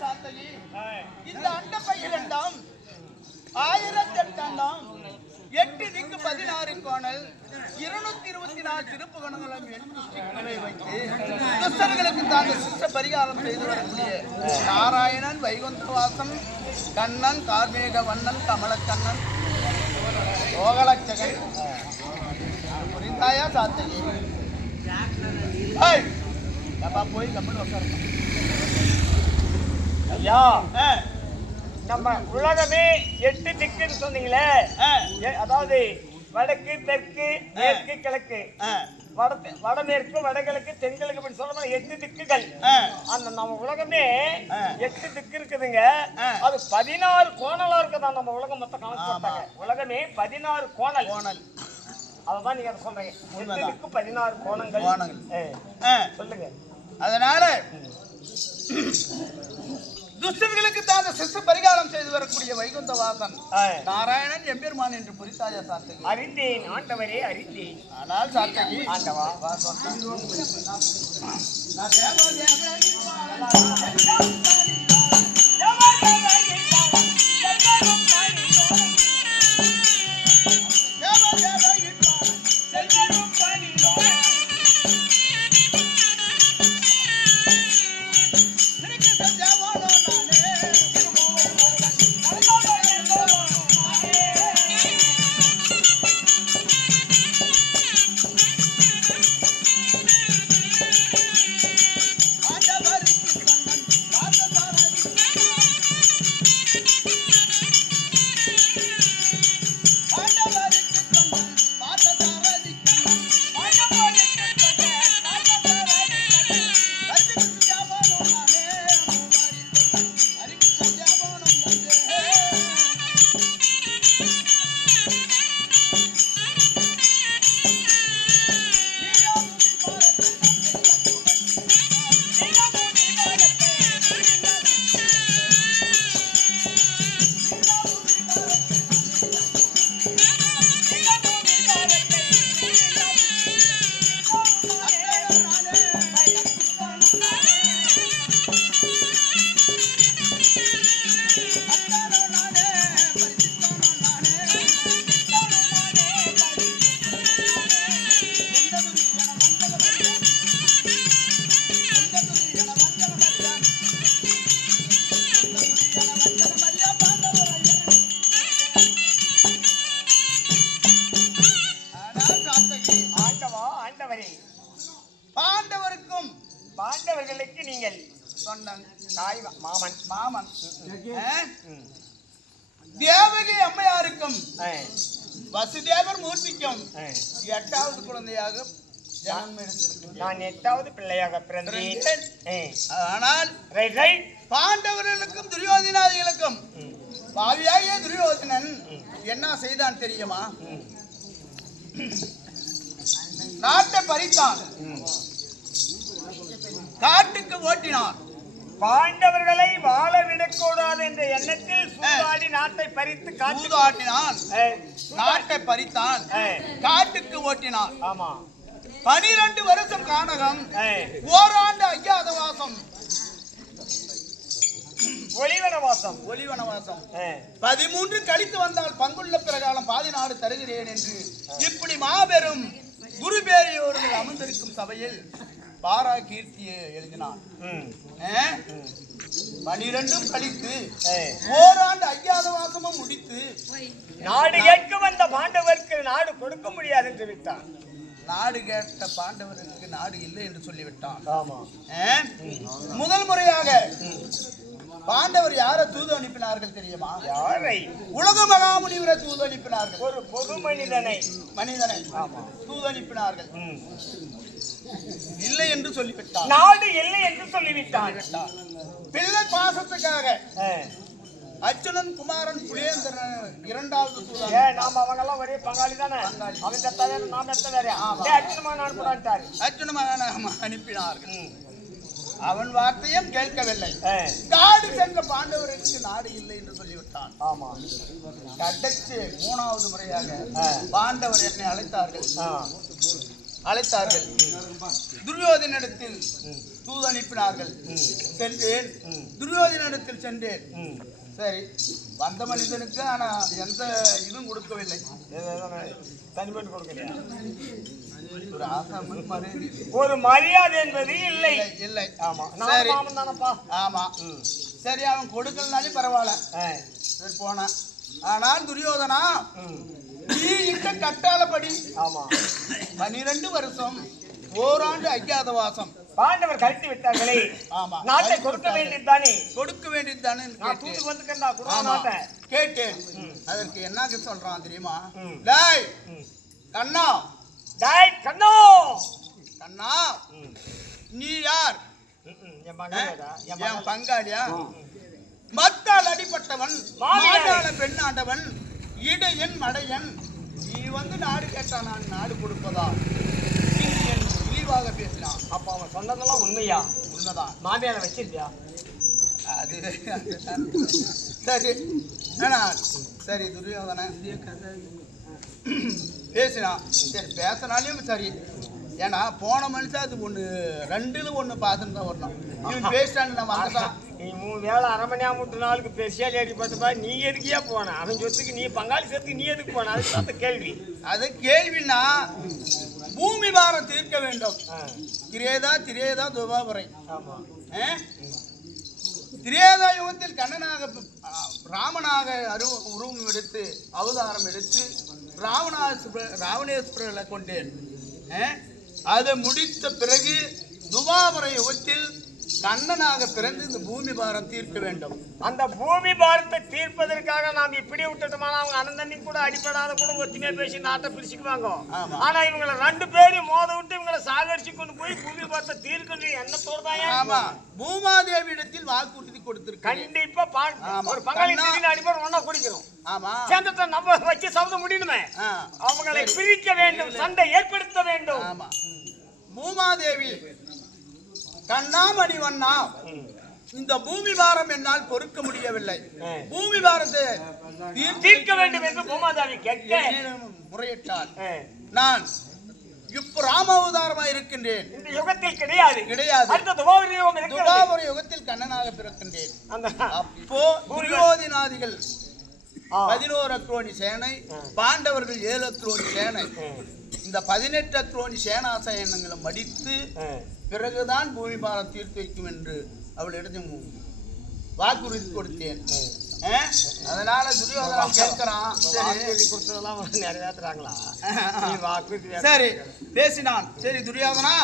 சாத்தகி இந்த அண்டப்பையிரண்டாம் 1008 8 திக்கு 16 கோணல் 224 திருப்பு கணங்களும் 8 ஸ்டிக்குகளை வைத்து துஷ்டர்களுக்கு தாங்க சிஷ்ட பரிகாரம் செய்து வரக்கூடிய நாராயணன் வைகுந்தவாசன் கண்ணன் கார்மேக வண்ணன் கமலக்கண்ணன் ஓகலச்சகன் புரிந்தாயா சாத்தகி? போய் கம்மன் உட்காரணும். ஐயா, நம்ம உலகமே 8 திக்குன்னு சொன்னீங்களே, அதாவது வடக்கு தெற்கு மேற்கு கிழக்கு வடமேற்கு வடகிழக்கு தென்கிழக்கு அப்படின்னு சொல்ல 8 திக்குகள். அந்த நம்ம உலகமே 8 திக்கு இருக்குதுங்க. அது 16 கோணலா இருக்குதான் நம்ம உலகம் மொத்தம் கணக்கு போட்டாங்க. உலகமே 16 கோணல். அதான் நீங்க சொல்றீங்க 8 திக்கு 16 கோணங்கள். சொல்லுங்க. அதனால துஷ்டர்களுக்கு தாங்க சிஷ்ட பரிகாரம் செய்து வரக்கூடிய வைகுந்தவாசன் நாராயணன் எம்பெருமான் என்று புரித்தாயா சாத்தகி? அறிந்தேன் ஆண்டவரே, அறிந்தேன். ஆனால் சாத்தகி ஆண்டவா பாண்டவர்களுக்கு நீங்கள் சொன்ன தாய் மாமன் தேவகி அம்மையாருக்கும் வசுதேவர் மூர்த்திக்கும் 8வது குழந்தையாக ஜன்மம் எடுத்திருக்கிறேன். நான் 8வது பிள்ளையாக பிறந்தேன். ஆனால் பாண்டவர்களுக்கும் துரியோதனாதிகளுக்கும் பாவியாகிய துரியோதனன் என்ன செய்தான் தெரியுமா? நாட்டை பறித்தான், காட்டுக்கு ஓட்டினான், பாண்டவர்களை வாழ விடக்கூடாது என்ற எண்ணத்தில் சூதாடி நாட்டை பறித்து சூதாடினான், நாட்டை பறித்தான், காட்டுக்கு ஓட்டினான். ஆமா 12 வருஷம் கானகம், ஓராண்டு அஜ்ஞாதவாசம், ஒளிவனவாசம் 13 கழித்து வந்தால் பங்குள்ள பிரகாரம் பாதி நாடு தருகிறேன் என்று இப்படி மாபெரும் குரு பேரியோர்கள் அமர்ந்திருக்கும் சபையில் பாரா கீர்த்தியை எழுதினான். 12 கழித்து ஓராண்டு அஜ்ஞாதவாசமும் முடித்து நாடு கேட்க வந்த பாண்டவருக்கு நாடு கொடுக்க முடியாது என்று விட்டான். நாடு கேட்ட பாண்டவருக்கு நாடு இல்லை என்று சொல்லிவிட்டான். ஆமா முதல் முறையாக பாண்டவர் யாரை தூது அனுப்பினார்கள் தெரியுமா? யாரை? உலக மகாமுனிவரை தூது அனுப்பினார்கள். ஒரு பொது மனிதனை தூது அனுப்பினார்கள். இல்லை என்று சொல்லிவிட்டான். நாடு இல்லை என்று சொல்லிவிட்டான். பிள்ளை பாசத்துக்காக அர்ஜுனன் குமாரன் புலேந்திரன் இரண்டாவது தூதன். நாம அவங்க எல்லாம் ஒரே பங்காளி தானே. அவன் தத்தாவே நாம எத்த வேற. அர்ஜுனமான அனுப்பினார்கள். அவன் வார்த்தையும் கேட்கவில்லை. காடு சென்ற பாண்டவருக்கு நாடு இல்லை என்று சொல்லிவிட்டான். ஆமா கடைசி 3வது முறையாக பாண்டவர் என்னை அழைத்தார்கள். துரியோதனிடத்தில் தூது அனுப்பினார்கள். சென்றேன். துரியோதனிடத்தில் சென்றேன். சரி, வந்த மனிதனுக்கு ஆனா எந்த இதுவும் கொடுக்கவில்லை. தனிப்பட்டு கொடுக்கலையா? ஒரு மரியாதை என்பது இல்லை. இல்லை. ஆமா சரி. தானப்பா. ஆமா சரி, அவன் கொடுக்கலனாலே பரவாயில்ல. சரி போனான். ஆனால் துரியோதனா, நீ இட்ட கட்டாளப்படி 12 வருஷம் ஓராண்டு அஜ்ஞாதவாசம் பாண்டவர் கழித்து விட்டார்களே. ஆமா, நாட்டை கொடுக்க வேண்டியதுதானே. கேட்டேன். அதற்கு என்ன சொல்றான் தெரியுமா? டேய் கண்ணா, கண்ணா, நீ யார்? என் பங்காளியா? மத்தால் அடிப்பட்டவன், மாட்டாள பெண்ணாண்டவன், இடையன் மடையன். நீ வந்து நாடு கேட்டா நான் நாடு கொடுப்பதா? இழிவாக பேசினான். அப்ப அவன் சொன்னதெல்லாம் உண்மையா? உண்மைதான். மாமியார வச்சிருக்கியா? அது சரி. சரி துரியோதன பேசினான். சரி பேசினாலையும் சரி. ஏன்னா போன மனுஷன் அது 2ல் 1 பார்த்துன்னு தான் வரணும். இவன் பேசிட்டான்னு நம்ம அங்கதான். நீ 3 வேளை அரை மணி நேரம் 3 நாளுக்கு பெருசியா லேடி பார்த்துப்பா. நீ எதுக்கியா போன? அவன் சொத்துக்கு நீ பங்காளி சேர்த்துக்கு நீ எதுக்கு போன? அதுக்கு கேள்வி. அது கேள்வின்னா பூமி பாரம் தீர்க்க வேண்டும். திரேதா துபாபுரை. திரேதா யுகத்தில் கண்ணனாக ராமனாக உருவம் எடுத்து அவதாரம் எடுத்து ராவணேஸ்வரர்களை கொண்டேன். அதை முடித்த பிறகு துபாபுரை யுகத்தில் கண்ணனாக பிறந்து இந்த பூமி பாரம் தீர்க்க வேண்டும். அந்த பூமி பாரத்தை தீர்ப்பதற்காக நாம் இப்படி விட்டுட்டோம்னா அவங்க அனந்தண்ணி கூட அடிப்படாத கூட ஒத்துமையா பேசி நாட்டை பிரிச்சுக்குவாங்க. ஆனா இவங்களை 2 பேரும் மோத விட்டு இவங்களை சாகரிச்சு கொண்டு போய் பூமி பாரத்தை தீர்க்கணும் எண்ணத்தோடு தான். ஆமா, பூமாதேவி இடத்தில் வாக்குறுதி கொடுத்திருக்கு. கண்டிப்பா ஒரு பங்காளி அடிப்படை ஒன்னா குடிக்கணும். ஆமா, சேர்ந்தத்தை நம்ம வச்சு சபதம் முடியணுமே. அவங்களை பிரிக்க வேண்டும், சண்டை ஏற்படுத்த வேண்டும். ஆமா, பூமாதேவி கண்ணாமணி வண்ணா, இந்த பூமி பாரம் என்னால் பொறுக்க முடியவில்லை. பூமி பாரத்தை தீர்க்க வேண்டும் என்று பூமாதேவி கேட்க முறையிட்டார். நான் இப்ப ராமாவதாரமாக இருக்கின்றேன். இந்த யுகத்தில் கிடையாது. அடுத்த துபாபுர யுகத்தில் கண்ணனாக பிறக்கின்றேன். அப்போ துரியோதனாதிகள் 11 அக்ரோணி சேனை, பாண்டவர்கள் 7 அக்ரோணி சேனை. இந்த 18 அக்ரோணி சேனா சேனங்களை மடித்து பிறகுதான் பூமி பாரம் தீர்த்து வைக்கும் என்று அவளிடம் வாக்குறுதி கொடுத்தேன். அதனால துரியோதனன் கேட்கிறான். சரி பேசினான். சரி துரியோதனா,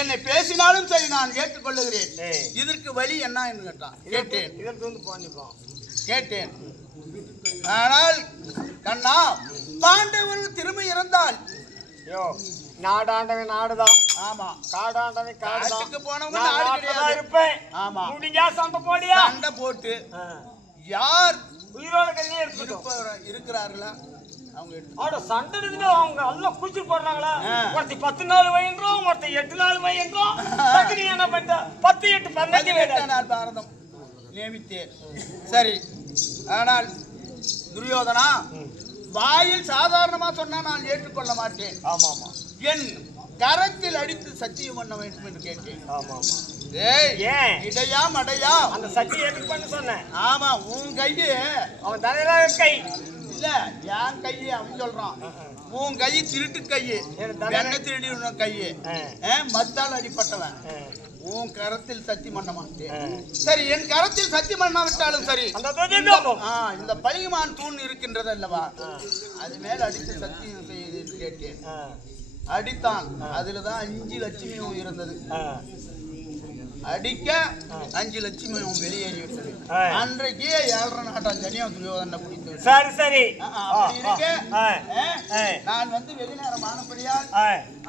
என்னை பேசினாலும் சரி நான் ஏற்றுக்கொள்ளுகிறேன். இதற்கு வழி என்ன என்று கேட்டான். கேட்டேன். ஆனால் கண்ணா, பாண்டவர்கள் திரும்ப இறந்தால் நாடாண்டவன் நாடுதான். ஆமா, காடாண்டவன் காடுக்கு போனவங்க நாடு கிடையாது. இருப்பேன். ஆமா, முடிஞ்சா சண்டை போடியா? சண்டை போட்டு யார் உயிரோட இருக்கிறார்களா அவங்க எடுத்து ஆட சண்டை இருந்து அவங்க எல்லாம் குச்சி போடுறாங்களா? ஒருத்தி 10 நாள் வைன்றோம், ஒருத்தி 8 நாள் வைன்றோம். நீ என்ன பண்ணிட்ட? 10, 8, 12 நாள் பாரதம் நியமித்தேன். சரி, ஆனால் துரியோதனா வாயில் சாதாரணமா சொன்னா நான் ஏற்றுக்கொள்ள மாட்டேன். ஆமா ஆமா. என் கரத்தில் அடித்து சத்தியம் பண்ண வேண்டும் என்று கேட்டேன். ஆமா ஆமா. ஏன் இடையா மடையா அந்த சத்தியம் எதுக்கு பண்ண சொன்னேன்? ஆமா, உன் கையே அவன் தலையில கை இல்ல, என் கையே அவன் சொல்றான். உன் கை திருட்டு கையே, என்ன திருடி கையே, மத்தால் அடிப்பட்டவன். உன் கரத்தில் சத்தி பண்ண மாட்டேன். சரி, என் கரத்தில் சத்தி பண்ணாவிட்டாலும் சரி, இந்த பழிமான் தூண் இருக்கின்றது அல்லவா, அது மேல அடித்து சத்தியம் செய்து கேட்டேன். அடித்தான். அதுலதான் 5 லட்சுமியும் இருந்தது. அடிக்க 5 லட்சுமியும் வெளியேறிவிட்டது. அன்றைக்கு 7.5 நாட்டாம் தனியா துரியோதனை பிடித்து. சரி சரி. அப்படி இருக்க நான் வந்து வெளிநேரம் ஆனபடியால்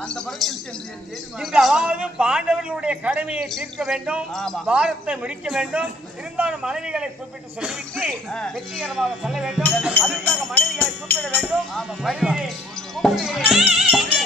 அந்த புறத்தில் சென்று அதாவது பாண்டவர்களுடைய கடமையை தீர்க்க வேண்டும், பாரத்தை முடிக்க வேண்டும். இருந்தாலும் மனைவிகளை கூப்பிட்டு சொல்லிவிட்டு வெற்றிகரமாக செல்ல வேண்டும். அதற்காக மனைவிகளை கூப்பிட வேண்டும். மனைவியை கூப்பிடுகிறேன்.